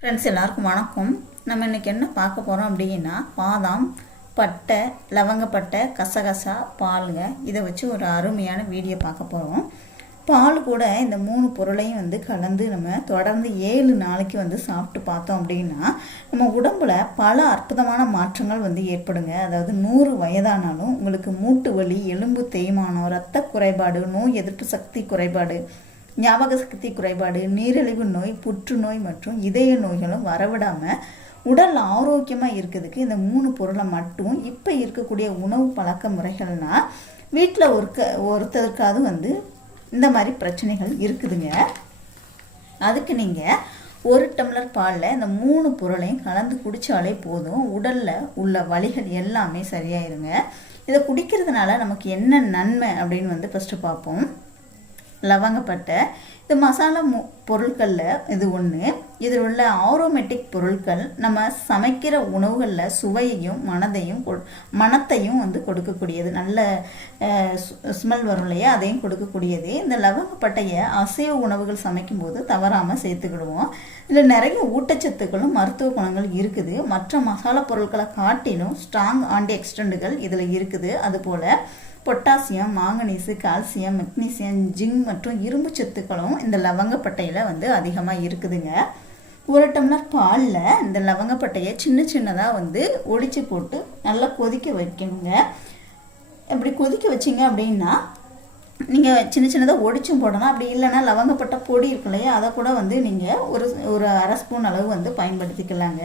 Friends எல்லாருக்கும் வணக்கம். நம்ம இன்னைக்கு என்ன பார்க்க போகிறோம் அப்படின்னா பாதாம் பட்டை லவங்கப்பட்டை கசகசா பாலுங்க. இதை வச்சு ஒரு அருமையான வீடியோ பார்க்க போகிறோம் பால் கூட இந்த மூணு பொருளையும் வந்து கலந்து நம்ம தொடர்ந்து ஏழு நாளைக்கு வந்து சாப்பிட்டு பார்த்தோம் அப்படின்னா நம்ம உடம்புல பல அற்புதமான மாற்றங்கள் வந்து ஏற்படுங்க. அதாவது நூறு வயதானாலும் உங்களுக்கு மூட்டு வலி எலும்பு தேய்மானம் இரத்த குறைபாடு நோய் எதிர்ப்பு சக்தி குறைபாடு ஞாபக சக்தி குறைபாடு நீரிழிவு நோய் புற்றுநோய் மற்றும் இதய நோய்களும் வரவிடாமல் உடல் ஆரோக்கியமாக இருக்கிறதுக்கு இந்த மூணு பொருளை மட்டும் இப்போ இருக்கக்கூடிய உணவு பழக்க முறைகள்னா வீட்டில் ஒருக்க ஒருத்தருக்காவது வந்து இந்த மாதிரி பிரச்சனைகள் இருக்குதுங்க. அதுக்கு நீங்கள் ஒரு டம்ளர் பாலில் இந்த மூணு பொருளையும் கலந்து குடித்தாலே போதும். உடலில் உள்ள வலிகள் எல்லாமே சரியாயிருங்க. இதை குடிக்கிறதுனால நமக்கு என்ன நன்மை அப்படின்னு வந்து ஃபஸ்ட்டு பார்ப்போம். லவங்கப்பட்டை. இது மசாலா மு பொருட்களில் இது ஒன்று இதில் உள்ள ஆரோமேட்டிக் பொருட்கள் நம்ம சமைக்கிற உணவுகளில் சுவையையும் மனதையும் மனத்தையும் வந்து கொடுக்கக்கூடியது. நல்ல ஸ்மெல் வரும் இல்லையா? அதையும் கொடுக்கக்கூடியது. இந்த லவங்கப்பட்டையை அசைவ உணவுகள் சமைக்கும்போது தவறாமல் சேர்த்துக்கிடுவோம். இதில் நிறைய ஊட்டச்சத்துக்களும் மருத்துவ குணங்கள் இருக்குது. மற்ற மசாலா பொருட்களை காட்டிலும் ஸ்ட்ராங் ஆன்டி எக்ஸ்டண்டுகள் இதில் இருக்குது. அதுபோல் potassium manganese calcium magnesium zinc மற்றும் இரும்பு சத்துக்களும் இந்த லவங்கப்பட்டையில் வந்து அதிகமாக இருக்குதுங்க. ஒரு டம்ளர் பாலில் இந்த லவங்கப்பட்டையை சின்ன சின்னதாக வந்து ஒடிச்சு போட்டு நல்லா கொதிக்க வைக்கணுங்க. இப்படி கொதிக்க வச்சிங்க அப்படின்னா நீங்கள் சின்ன சின்னதாக ஒடிச்சும் போடலாம். அப்படி இல்லைன்னா லவங்கப்பட்ட பொடி இருக்கு இல்லையா அதை கூட வந்து நீங்கள் ஒரு ஒரு அரை ஸ்பூன் அளவு வந்து பயன்படுத்திக்கலாங்க.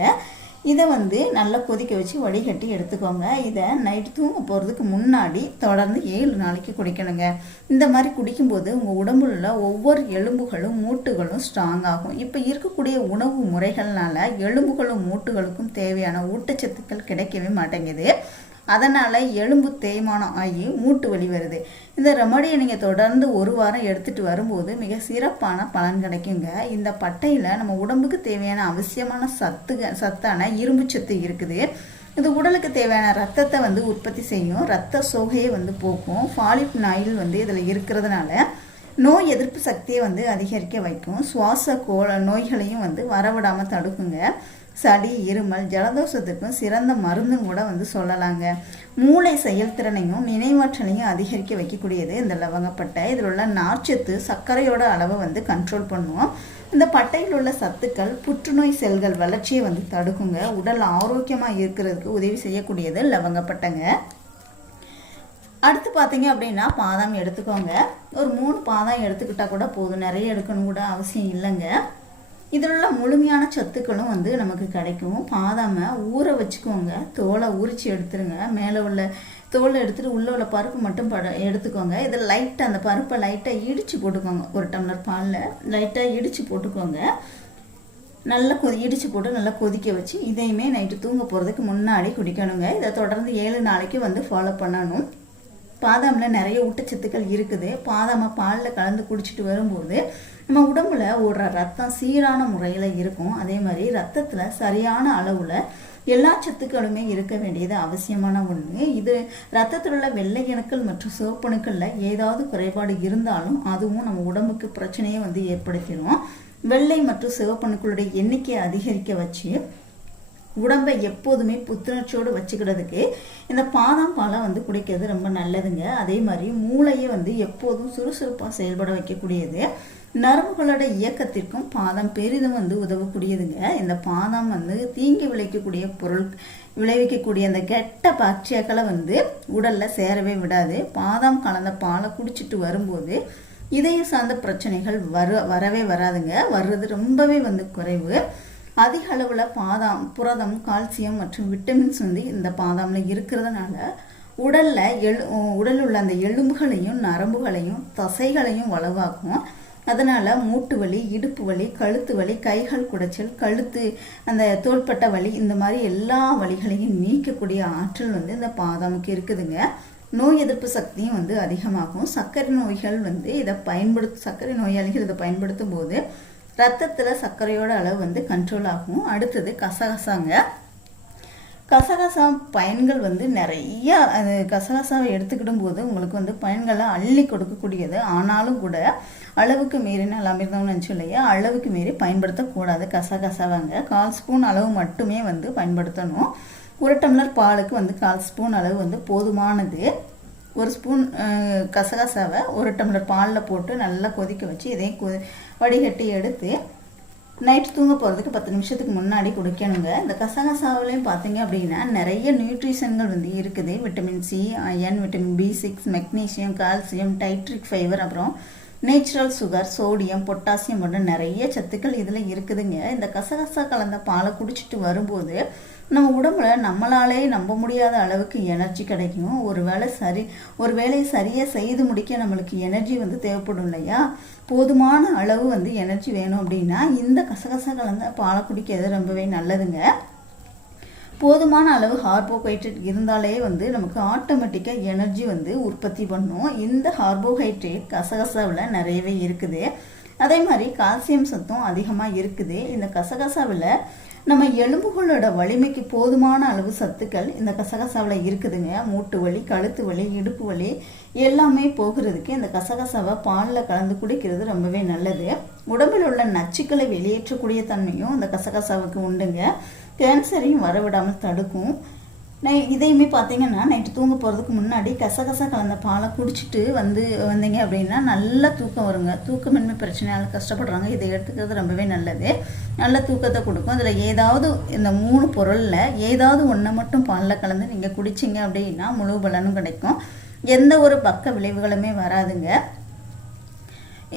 இதை வந்து நல்லா கொதிக்க வச்சு வடிகட்டி எடுத்துக்கோங்க. இதை நைட்டு தூங்க போகிறதுக்கு முன்னாடி தொடர்ந்து ஏழு நாளைக்கு குடிக்கணுங்க. இந்த மாதிரி குடிக்கும்போது உங்கள் உடம்புல உள்ள ஒவ்வொரு எலும்புகளும் மூட்டுகளும் ஸ்ட்ராங் ஆகும். இப்போ இருக்கக்கூடிய உணவு முறைகள்னால எலும்புகளும் மூட்டுகளுக்கும் தேவையான ஊட்டச்சத்துக்கள் கிடைக்கவே மாட்டேங்குது. அதனால் எலும்பு தேய்மானம் ஆகி மூட்டு வலி வருது. இந்த ரெமடியை நீங்கள் தொடர்ந்து ஒரு வாரம் எடுத்துகிட்டு வரும்போது மிக சிறப்பான பலன் கிடைக்குங்க. இந்த பட்டையில் நம்ம உடம்புக்கு தேவையான அவசியமான சத்து சத்தான இரும்பு சத்து இருக்குது. இது உடலுக்கு தேவையான ரத்தத்தை வந்து உற்பத்தி செய்யும். ரத்த சோகையை வந்து போக்கும். ஃபாலிப் நாயில் வந்து இதில் இருக்கிறதுனால நோய் எதிர்ப்பு சக்தியை வந்து அதிகரிக்க வைக்கும். சுவாச கோ நோய்களையும் வந்து வரவிடாமல் தடுக்குங்க. சளி இருமல் ஜலதோஷத்துக்கும் சிறந்த மருந்தும் கூட வந்து சொல்லலாங்க. மூளை செயல்திறனையும் நினைவாற்றலையும் அதிகரிக்க வைக்கக்கூடியது இந்த லவங்கப்பட்டை. இதில் உள்ள நார்ச்சத்து சர்க்கரையோட அளவை வந்து கண்ட்ரோல் பண்ணுவோம் இந்த பட்டையில் உள்ள சத்துக்கள் புற்றுநோய் செல்கள் வளர்ச்சியை வந்து தடுக்குங்க. உடல் ஆரோக்கியமாக இருக்கிறதுக்கு உதவி செய்யக்கூடியது லவங்கப்பட்டைங்க. அடுத்து பார்த்தீங்க அப்படின்னா பாதாம் எடுத்துக்கோங்க. ஒரு மூணு பாதாம் எடுத்துக்கிட்டால் கூட போதும். நிறைய எடுக்கணும் கூட அவசியம் இல்லைங்க. இதில் உள்ள முழுமையான சத்துக்களும் வந்து நமக்கு கிடைக்கும். பாதாமை ஊற வச்சுக்கோங்க. தோலை உரித்து எடுத்துருங்க. மேலே உள்ள தோலை எடுத்துகிட்டு உள்ளே உள்ள பருப்பு மட்டும் பட எடுத்துக்கோங்க. இதில் லைட்டாக அந்த பருப்பை லைட்டாக இடித்து போட்டுக்கோங்க. ஒரு டம்ளர் பாலில் லைட்டாக இடித்து போட்டுக்கோங்க. நல்லா கொதி இடித்து போட்டு நல்லா கொதிக்க வச்சு இதையுமே நைட்டு தூங்க போகிறதுக்கு முன்னாடி குடிக்கணுங்க. இதை தொடர்ந்து ஏழு நாளைக்கு வந்து ஃபாலோ பண்ணணும். பாதாமில் நிறைய ஊட்டச்சத்துக்கள் இருக்குது. பாதாமை பாலில் கலந்து குடிச்சிட்டு வரும்போது நம்ம உடம்புல ஓடுற ரத்தம் சீரான முறையில் இருக்கும். அதே மாதிரி ரத்தத்தில் சரியான அளவில் எல்லா சத்துக்களுமே இருக்க வேண்டியது அவசியமான ஒன்று இது ரத்தத்தில் உள்ள வெள்ளை அணுக்கள் மற்றும் சிவப்பணுக்களில் ஏதாவது குறைபாடு இருந்தாலும் அதுவும் நம்ம உடம்புக்கு பிரச்சனையை வந்து ஏற்படுத்திடும். வெள்ளை மற்றும் சிவப்பணுக்களுடைய எண்ணிக்கையை அதிகரிக்க வச்சு உடம்பை எப்போதுமே புத்துணர்ச்சியோடு வச்சுக்கிறதுக்கு இந்த பாதாம் பாலை வந்து குடிக்கிறது ரொம்ப நல்லதுங்க. அதே மாதிரி மூளையை வந்து எப்போதும் சுறுசுறுப்பாக செயல்பட வைக்கக்கூடியது. நரம்புகளோட இயக்கத்திற்கும் பாதம் பெரிதும் வந்து உதவக்கூடியதுங்க. இந்த பாதாம் வந்து தீங்கி விளைக்கக்கூடிய பொருள் விளைவிக்கக்கூடிய அந்த கெட்ட பாக்டீரியாக்களை வந்து உடலில் சேரவே விடாது. பாதாம் கலந்த பாலை குடிச்சிட்டு வரும்போது இதய சார்ந்த பிரச்சனைகள் வர வரவே வராதுங்க. வர்றது ரொம்பவே வந்து குறைவு. அதிக அளவில் பாதாம் புரதம் கால்சியம் மற்றும் விட்டமின்ஸ் வந்து இந்த பாதாமில் இருக்கிறதுனால உடலில் எல் உடல் உள்ள அந்த எலும்புகளையும் நரம்புகளையும் தசைகளையும் வலுவாக்கும். அதனால் மூட்டு வலி இடுப்பு வலி கழுத்து வலி கைகள் குடைச்சல் கழுத்து அந்த தோள்பட்ட வலி இந்த மாதிரி எல்லா வலிகளையும் நீக்கக்கூடிய ஆற்றல் வந்து இந்த பாதாமுக்கு இருக்குதுங்க. நோய் எதிர்ப்பு சக்தியும் வந்து அதிகமாகும். சர்க்கரை நோய்கள் வந்து இதை பயன்படுத்த சர்க்கரை நோயாளிகள் இதை பயன்படுத்தும் போது ரத்தத்தில் சர்க்கரையோட அளவு வந்து கண்ட்ரோல் ஆகும். அடுத்தது கசகசாங்க. கசகசா பயன்கள் வந்து நிறைய அது கசகசாவை எடுத்துக்கிடும் போது உங்களுக்கு வந்து பயன்களை அள்ளி கொடுக்கக்கூடியது. ஆனாலும் கூட அளவுக்கு மீறின அமிர்தம்னு நினச்சி இல்லையா? அளவுக்கு மீறி பயன்படுத்தக்கூடாது கசகசாவாங்க. கால் ஸ்பூன் அளவு மட்டுமே வந்து பயன்படுத்தணும். ஒரு டம்ளர் பாலுக்கு வந்து கால் ஸ்பூன் அளவு வந்து போதுமானது. ஒரு ஸ்பூன் கசகசாவை ஒரு டம்ளர் பாலில் போட்டு நல்லா கொதிக்க வச்சு இதையும் கொ வடிகட்டி எடுத்து நைட் தூங்க போகிறதுக்கு பத்து நிமிஷத்துக்கு முன்னாடி குடிக்கணுங்க. இந்த கசகசாவிலையும் பார்த்தீங்க அப்படின்னா நிறைய நியூட்ரிஷன்கள் வந்து இருக்குது. Vitamin C iron vitamin B six magnesium calcium citric fibre அப்புறம் நேச்சுரல் சுகர் சோடியம் பொட்டாசியம் போன்ற நிறைய சத்துக்கள் இதில் இருக்குதுங்க. இந்த கசகசா கலந்த பாலை குடிச்சிட்டு வரும்போது நம்ம உடம்புல நம்மளாலே நம்ப முடியாத அளவுக்கு எனர்ஜி கிடைக்கும். ஒரு வேளை சரி ஒரு வேலையை சரியாக செய்து முடிக்க நம்மளுக்கு எனர்ஜி வந்து தேவைப்படும் இல்லையா? போதுமான அளவு வந்து எனர்ஜி வேணும் அப்படின்னா இந்த கசகசா கலந்த பாலை குடிக்கிறது ரொம்பவே நல்லதுங்க. போதுமான அளவு கார்போஹைட்ரேட் இருந்தாலே வந்து நமக்கு ஆட்டோமேட்டிக்காக எனர்ஜி வந்து உற்பத்தி பண்ணும். இந்த கார்போஹைட்ரேட் கசகசாவில் நிறையவே இருக்குது. அதே மாதிரி கால்சியம் சத்தும் அதிகமாக இருக்குது. இந்த கசகசாவில் நம்ம எலும்புகளோட வலிமைக்கு போதுமான அளவு சத்துக்கள் இந்த கசகசாவில் இருக்குதுங்க. மூட்டு வலி கழுத்து வலி இடுப்பு வலி எல்லாமே போகிறதுக்கு இந்த கசகசாவை பாலில் கலந்து குடிக்கிறது ரொம்பவே நல்லது. உடம்பில் உள்ள நச்சுக்களை வெளியேற்றக்கூடிய தன்மையும் இந்த கசகசாவுக்கு உண்டுங்க. கேன்சரையும் வரவிடாமல் தடுக்கும். நை இதையுமே பார்த்தீங்கன்னா நைட்டு தூங்க போகிறதுக்கு முன்னாடி கசகசா கலந்த பாலை குடிச்சிட்டு வந்து வந்தீங்க அப்படின்னா நல்ல தூக்கம் வருங்க. தூக்கமின்மை பிரச்சனையால் கஷ்டப்படுறாங்க. இதை எடுத்துக்கிறது ரொம்பவே நல்லது. நல்ல தூக்கத்தை கொடுக்கும். அதில் ஏதாவது இந்த மூணு பொருளில் ஏதாவது ஒன்றை மட்டும் பாலில் கலந்து நீங்கள் குடிச்சிங்க அப்படின்னா முழு பலனும் கிடைக்கும். எந்த ஒரு பக்க விளைவுகளுமே வராதுங்க.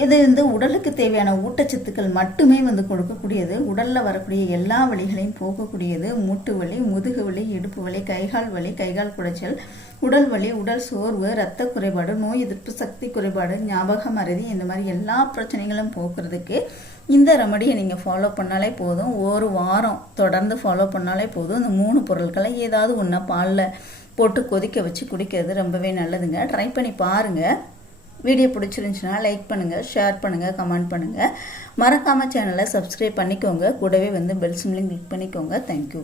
இது வந்து உடலுக்கு தேவையான ஊட்டச்சத்துக்கள் மட்டுமே வந்து கொடுக்கக்கூடியது. உடலில் வரக்கூடிய எல்லா வலிகளையும் போக்கக்கூடியது. மூட்டு வலி முதுகு வலி இடுப்பு வலி கைகால் வலி கைகால் குடைச்சல் உடல் வலி உடல் சோர்வு இரத்த குறைபாடு நோய் எதிர்ப்பு சக்தி குறைபாடு ஞாபக மறதி இந்த மாதிரி எல்லா பிரச்சனைகளும் போக்குறதுக்கு இந்த ரெமடியை நீங்கள் ஃபாலோ பண்ணாலே போதும். ஒரு வாரம் தொடர்ந்து ஃபாலோ பண்ணாலே போதும். இந்த மூணு பொருட்களை ஏதாவது ஒன்றா பாலில் போட்டு கொதிக்க வச்சு குடிக்கிறது ரொம்பவே நல்லதுங்க. ட்ரை பண்ணி பாருங்கள் வீடியோ பிடிச்சிருந்துச்சுன்னா லைக் பண்ணுங்கள் ஷேர் பண்ணுங்கள் கமெண்ட் பண்ணுங்கள் மறக்காமல் சேனலை சப்ஸ்கிரைப் பண்ணிக்கோங்க. கூடவே வந்து பெல் சிம்லையும் கிளிக் பண்ணிக்கோங்க. Thank you